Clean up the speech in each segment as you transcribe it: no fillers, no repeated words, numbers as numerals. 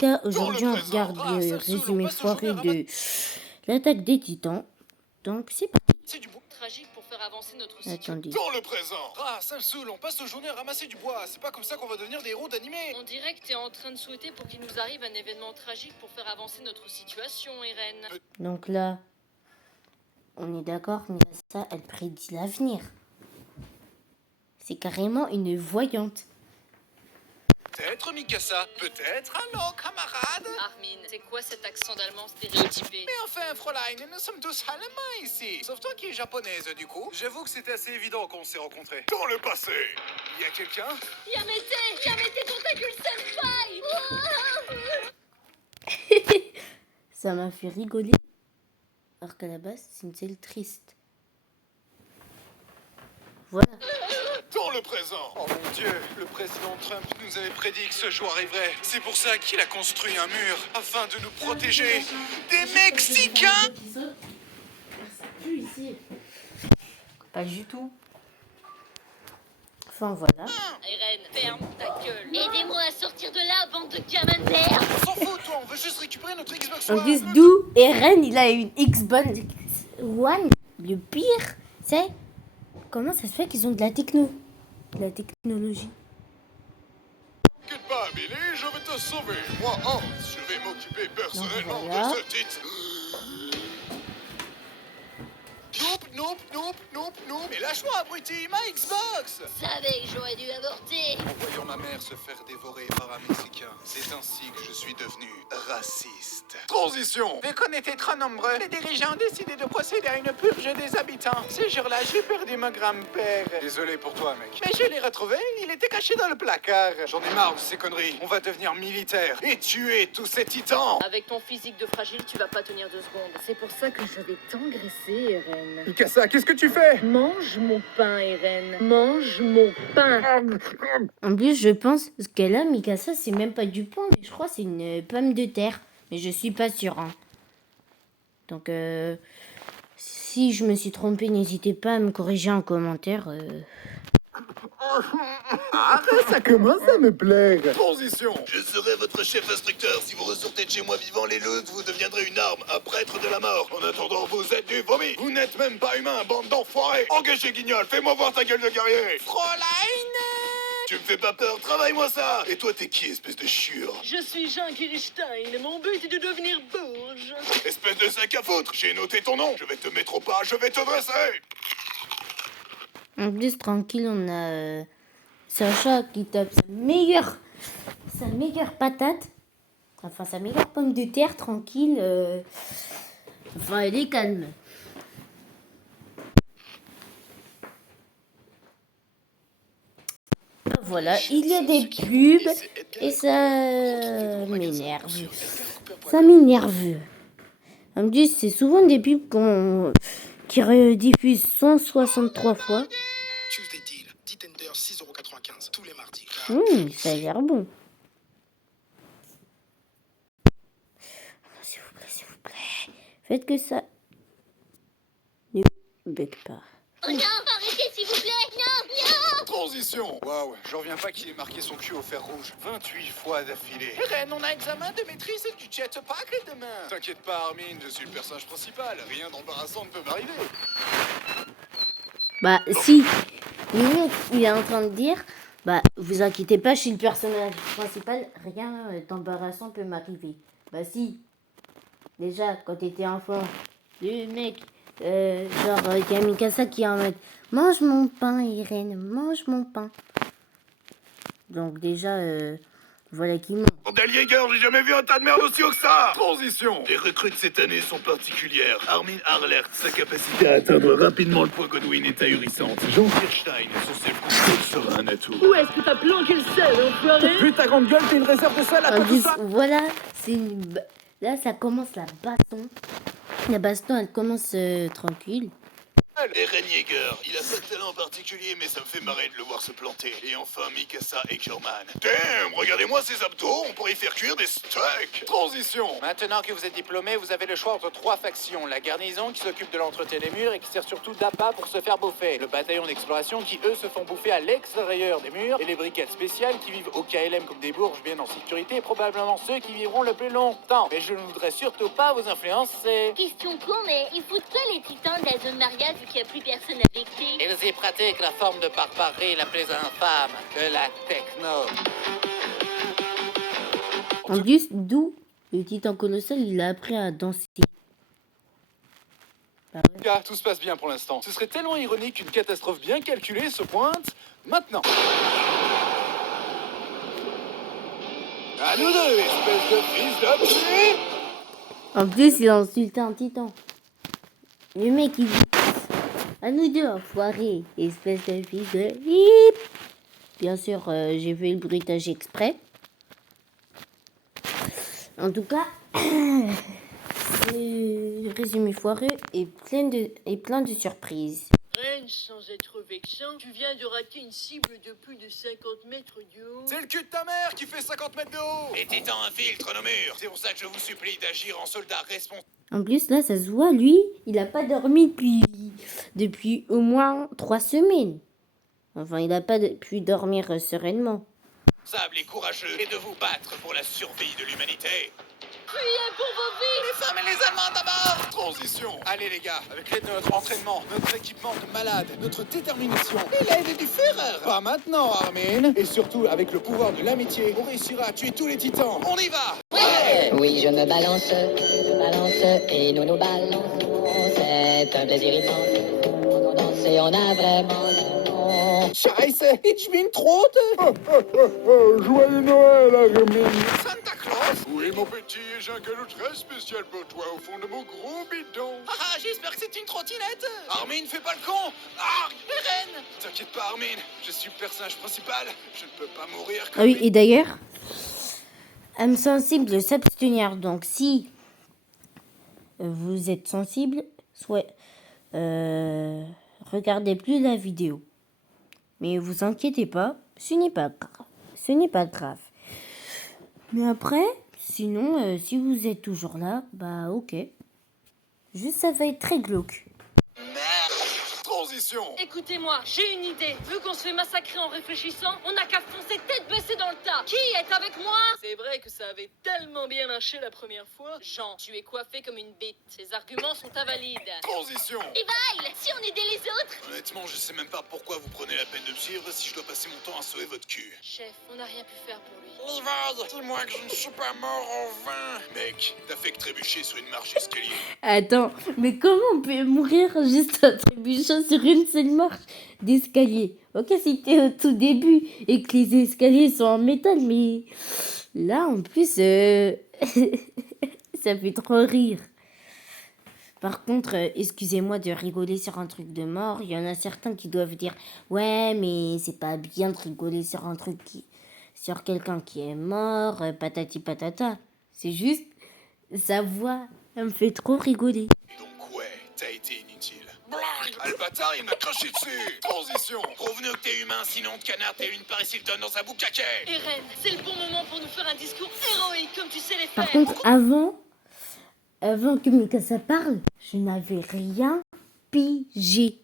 Cas, Dans le aujourd'hui on présent. regarde Ah, ça le me saoule, on résumé passe nos foiré journées à de l'attaque des titans. Donc c'est parti. ramasser du bois. Tragique pour faire avancer notre situation. Attendez. Dans le présent. Ah, ça me saoule, on passe nos journées à ramasser du bois. C'est pas comme ça qu'on va devenir des héros d'animé. On dirait que t'es en train de souhaiter pour qu'il nous arrive un événement tragique pour faire avancer notre situation, Irène. Donc là, on est d'accord, mais ça, elle prédit l'avenir. C'est carrément une voyante. Peut-être Mikasa, peut-être. Allô, camarade. Armin, c'est quoi cet accent d'allemand stéréotypé? Mais enfin, Fräulein, nous sommes tous allemands ici. Sauf toi qui es japonaise, du coup. J'avoue que c'était assez évident qu'on s'est rencontrés. Dans le passé, il y a quelqu'un? Yamete tentacule senpai. Ça m'a fait rigoler. Alors qu'à la base, c'est une scène triste. Voilà. Dans le présent. Oh mon Dieu, le président Trump nous avait prédit que ce jour arriverait. C'est pour ça qu'il a construit un mur, afin de nous protéger des Mexicains. Pas du tout. Enfin voilà. Irène, ferme ta gueule. Aidez-moi à sortir de là, bande de camembert. On s'en fout, toi, on veut juste récupérer notre Xbox En One. plus, d'où Eren, il a une Xbox One. Le pire, c'est comment ça se fait qu'ils ont de la technologie. T'inquiète pas, Billy, je vais te sauver. Moi, Hans, je vais m'occuper personnellement Donc, voilà. de ce titre. Nope. Mais lâche-moi, abruti, ma Xbox. Savais que j'aurais dû avorter. En voyant ma mère se faire dévorer par un Mexicain, c'est ainsi que je suis devenu raciste. Transition. Vu qu'on était trop nombreux, les dirigeants ont décidé de procéder à une purge des habitants. Ce jour-là, j'ai perdu mon grand-père. Désolé pour toi, mec. Mais je l'ai retrouvé, il était caché dans le placard. J'en ai marre de ces conneries. On va devenir militaire et tuer tous ces titans. Avec ton physique de fragile, tu vas pas tenir 2 secondes. C'est pour ça que je vais t'engraisser, Irène. Mikasa, qu'est-ce que tu fais? Mange mon pain, Irène. Mange mon pain. En plus, je pense ce qu'elle a, Mikasa, c'est même pas du pain, mais je crois que c'est une pomme de terre. Mais je suis pas sûre. Hein. Donc, si je me suis trompée, n'hésitez pas à me corriger en commentaire. Ah, ça commence à me plaire. Transition. Je serai votre chef instructeur. Si vous ressortez de chez moi vivant les loups, vous deviendrez une arme, un prêtre de la mort. En attendant, vous êtes du vomi. Vous n'êtes même pas humain, bande d'enfoirés. Engagez Guignol, fais-moi voir ta gueule de guerrier. Fräulein. Tu me fais pas peur, travaille-moi ça. Et toi, t'es qui, espèce de chiure? Je suis Jean Kirstein. Mon but est de devenir bourge. Espèce de sac à foutre. J'ai noté ton nom. Je vais te mettre au pas, je vais te dresser. En plus, tranquille, on a Sacha qui tape sa meilleure patate. Enfin, sa meilleure pomme de terre, tranquille. Enfin, elle est calme. Voilà, il y a des pubs et ça m'énerve. Ça m'énerve. En plus, c'est souvent des pubs qui rediffusent 163 fois. Tuesday Deal, 10 tenders, 6,95 € tous les mardis. Ça a l'air bon. S'il vous plaît. Faites que ça ne bug pas. Oh non, arrêtez s'il vous plaît. Non. Transition. Waouh, j'en reviens pas qu'il ait marqué son cul au fer rouge 28 fois d'affilée. Ren, on a examen de maîtrise du jetpack demain. T'inquiète pas, Armin, je suis le personnage principal. Rien d'embarrassant ne peut m'arriver. Bah si, limite, il est en train de dire, bah vous inquiétez pas, je suis le personnage principal, rien d'embarrassant peut m'arriver. Bah si, déjà quand t'étais enfant, le mec, genre il y a Mikasa qui est en mode, mange mon pain Irène, mange mon pain. Donc déjà, voilà qui ment. Bordel Jäger, j'ai jamais vu un tas de merde aussi haut que ça. Transition. Les recrues de cette année sont particulières. Armin Harlert, sa capacité à atteindre rapidement le point Godwin est ahurissante. Jean Kirstein, son self-control sera un atout. Où est-ce que t'as planqué le sel, enfoiré? Vu ta grande gueule, t'es une réserve de sel à En plus, voilà, là ça commence la baston. La baston, elle commence tranquille. Eren Yeager, il a pas de talent particulier, mais ça me fait marrer de le voir se planter. Et enfin, Mikasa Eckerman. Damn, regardez-moi ces abdos, on pourrait y faire cuire des steaks. Transition. Maintenant que vous êtes diplômé, vous avez le choix entre 3 factions. La garnison qui s'occupe de l'entretien des murs et qui sert surtout d'appât pour se faire bouffer. Le bataillon d'exploration qui, eux, se font bouffer à l'extérieur des murs. Et les brigades spéciales qui vivent au KLM comme des bourges bien en sécurité, probablement ceux qui vivront le plus longtemps. Mais je ne voudrais surtout pas vous influencer. Question con, mais ils foutent quoi les titans de la zone Maria vu qu'il n'y a plus personne avec qui? Ils y pratiquent la forme de barbarie la plus infâme de la techno. En plus, d'où le titan colossal, il a appris à danser. Bah ouais. Cas, tout se passe bien pour l'instant. Ce serait tellement ironique qu'une catastrophe bien calculée se pointe maintenant. À nous deux, espèce de fils de pute! En plus, il a insulté un titan. Le mec, il dit à nous deux, enfoiré, espèce de fils de hip. Bien sûr, j'ai fait le bruitage exprès. En tout cas, le résumé foireux est plein de surprises. Ren, sans être vexant, tu viens de rater une cible de plus de 50 mètres de haut. C'est le cul de ta mère qui fait 50 mètres de haut! Les titans infiltrent nos murs. C'est pour ça que je vous supplie d'agir en soldat responsable. En plus, là, ça se voit, lui, il n'a pas dormi depuis au moins 3 semaines. Enfin, il n'a pas pu dormir sereinement. Et courageux et de vous battre pour la survie de l'humanité. Fuyez pour vos vies! Les femmes et les Allemands d'abord! Transition! Allez les gars, avec l'aide de notre entraînement, notre équipement de malade, notre détermination et l'aide du Führer! Pas maintenant, Armin! Et surtout, avec le pouvoir de l'amitié, on réussira à tuer tous les titans! On y va! Oui, je me balance et nous nous balançons. C'est un plaisir immense. On danse et on a vraiment l'amour. Scheiße, ich bin tot! Joyeux Noël, Armin! Santa Claus? Oui, mon petit, j'ai un cadeau très spécial pour toi au fond de mon gros bidon. Ah, j'espère que c'est une trottinette! Armin, fais pas le con! Ah, Eren! T'inquiète pas, Armin, je suis le personnage principal, je ne peux pas mourir comme... Ah oui, et d'ailleurs, âme sensible de s'abstenir. Donc, si vous êtes sensible, soit regardez plus la vidéo. Mais vous inquiétez pas, ce n'est pas grave. Ce n'est pas grave. Mais après, sinon, si vous êtes toujours là, bah ok. Juste, ça va être très glauque. Merde! Transition! Écoutez-moi, j'ai une idée. Vu qu'on se fait massacrer en réfléchissant, on n'a qu'à foncer tête baissée dans le tas. Qui est avec moi? C'est vrai que ça avait tellement bien marché la première fois. Jean, tu es coiffé comme une bite. Ces arguments sont invalides. Transition! Ivail, si on aidait les autres? Honnêtement, je sais même pas pourquoi vous prenez la peine de me suivre si je dois passer mon temps à sauver votre cul. Chef, on n'a rien pu faire pour lui. Levi, dis-moi que je ne suis pas mort en vain. Mec, t'as fait que trébucher sur une marche d'escalier. Attends, mais comment on peut mourir juste en trébuchant sur une seule marche d'escalier? Ok, c'était au tout début et que les escaliers sont en métal, mais là, en plus, ça fait trop rire. Par contre, excusez-moi de rigoler sur un truc de mort. Il y en a certains qui doivent dire « Ouais, mais c'est pas bien de rigoler sur un truc sur quelqu'un qui est mort, patati patata. » C'est juste, sa voix, elle me fait trop rigoler. Donc ouais, t'as été inutile. Ah, le bâtard, il m'a craché dessus. Transition. Prouve-nous que t'es humain, sinon de canard, t'es une Paris Hilton dans un boucaquet. Eren, c'est le bon moment pour nous faire un discours héroïque comme tu sais les Par faire. contre, avant que Mikasa parle, je n'avais rien pigé.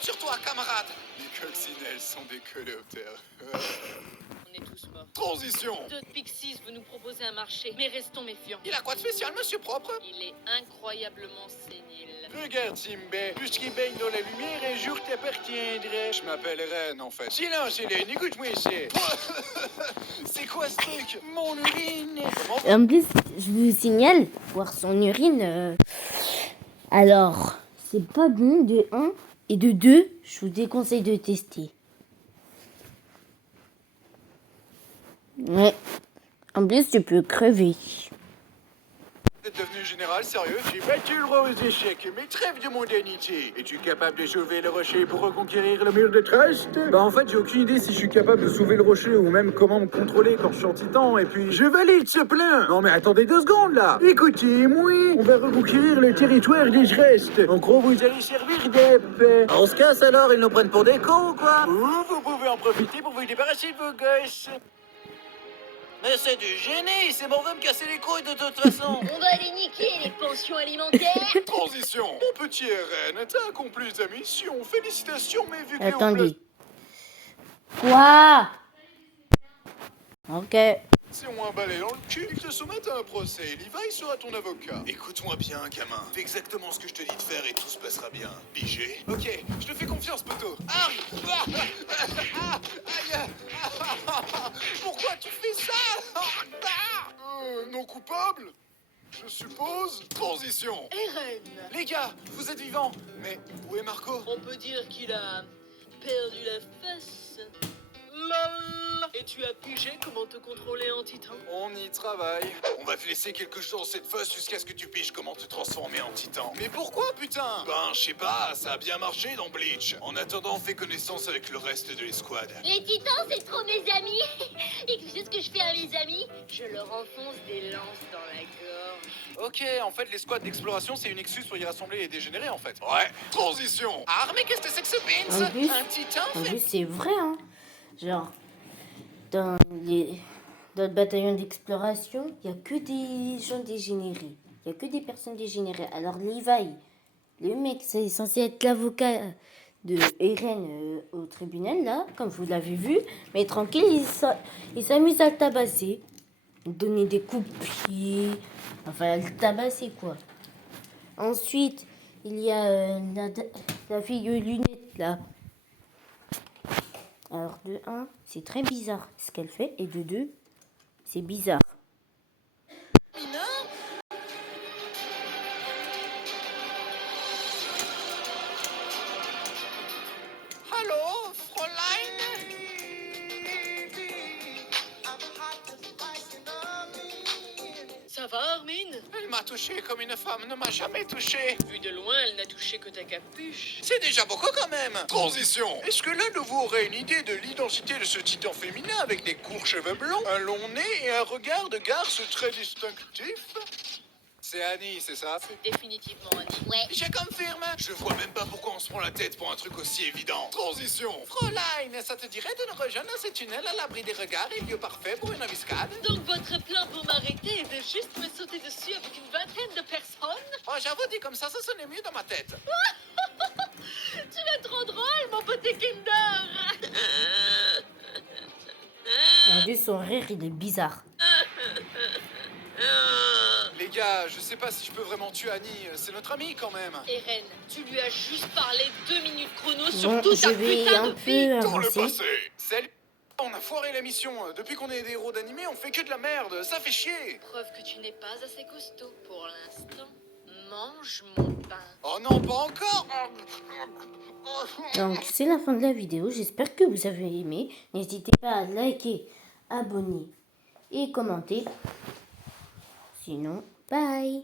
Sur toi, camarade. Les coccinelles sont des coléoptères. On est tous morts. Transition. Deux Pixies veut nous proposer un marché, mais restons méfiants. Il a quoi de spécial, monsieur propre? Il est incroyablement sénile. Regarde, Simba, puisqu'il baigne dans la lumière, un jour t'appartiendrait. Je m'appelle Ren, en fait. Silence, Hélène, écoute-moi ici. C'est quoi ce truc? Mon urine. Et en plus, je vous signale, voir son urine, alors, c'est pas bon de 1 et de 2, je vous déconseille de tester. Ouais. En plus, tu peux crever. Vous êtes devenu général, sérieux? J'ai battu le roi aux échecs, mais trêve de mondanité. Es-tu capable de sauver le rocher pour reconquérir le mur de Trust? Bah en fait j'ai aucune idée si je suis capable de soulever le rocher ou même comment me contrôler quand je suis en titan et puis... Je valide ce plan! Non mais attendez 2 secondes là. Écoutez-moi, on va reconquérir le territoire des restes. En gros, vous allez servir d'ép. On se casse alors, ils nous prennent pour des cons ou quoi? Ou vous pouvez en profiter pour vous débarrasser de vos gosses. Mais c'est du génie, c'est bon de me casser les couilles de toute façon. On va aller niquer les pensions alimentaires. Transition. Mon petit RN, t'as accompli ta mission. Félicitations, mais vu que Attendez. Quoi? Ok. si on un balai dans le cul, ils te soumettent à un procès. Levi sera ton avocat. Écoute-moi bien, gamin. Fais exactement ce que je te dis de faire et tout se passera bien. Pigé? Ok, je te fais confiance, poteau. Ah ah ah aïe. Pourquoi tu fais ça? Non coupable? Je suppose. Transition. Eren, Les gars, vous êtes vivants. Mais où est Marco? on peut dire qu'il a perdu la face. LOL. Et tu as pigé comment te contrôler en titan? On y travaille. On va te laisser quelque chose cette fois jusqu'à ce que tu piges comment te transformer en titan. Mais pourquoi, putain? Ben, je sais pas, ça a bien marché dans Bleach. En attendant, fais connaissance avec le reste de l'escouade. Les titans, c'est trop mes amis. Et tu sais ce que je fais à mes amis? Je leur enfonce des lances dans la gorge. Ok, en fait, l'escouade d'exploration, c'est une excuse pour y rassembler les dégénérés, en fait. Ouais, transition. Ah, mais qu'est-ce que c'est que ce pins? En plus- Un titan En fait... plus, c'est vrai, hein. Genre, dans le bataillon d'exploration, il n'y a que des gens dégénérés. Il n'y a que des personnes dégénérées. Alors, Levi, le mec, c'est censé être l'avocat de Eren au tribunal, là, comme vous l'avez vu. Mais tranquille, il s'amuse à le tabasser. Donner des coups de pied. Enfin, à le tabasser, quoi. Ensuite, il y a la fille aux lunettes, là. Alors, de 1, c'est très bizarre ce qu'elle fait. Et de 2, c'est bizarre. Allô, Fräulein? Ça va, Armin? Elle m'a touché comme une femme ne m'a jamais touché. Vu de loin, elle n'a touché que ta capuche. C'est déjà beaucoup quand même. Transition. Est-ce que l'un de vous aurait une idée de l'identité de ce titan féminin avec des courts cheveux blancs, un long nez et un regard de garce très distinctif? C'est Annie, c'est ça? C'est définitivement Annie. Ouais. Je confirme. Je vois même pas pourquoi on se prend la tête pour un truc aussi évident. Transition. Fräulein, ça te dirait de nous rejoindre dans ces tunnels à l'abri des regards et lieu parfait pour une embuscade? Donc votre plan pour m'arrêter est de juste me sauter dessus avec une vingtaine de personnes? Oh, j'avoue, dit comme ça sonnait mieux dans ma tête. Tu es trop drôle, mon petit Kinder! En plus, son rire, il est bizarre. Les gars, je sais pas si je peux vraiment tuer Annie. C'est notre amie quand même. Eren, tu lui as juste parlé 2 minutes chrono sur Bon, toute je ta vais putain un de vie! peu Dans le avancer. passé. Celle... On a foiré la mission. Depuis qu'on est des héros d'animé, on fait que de la merde. Ça fait chier. Preuve que tu n'es pas assez costaud pour l'instant. Mange mon pain. Oh non, pas encore. Donc, c'est la fin de la vidéo. J'espère que vous avez aimé. N'hésitez pas à liker, abonner et commenter. Sinon, bye!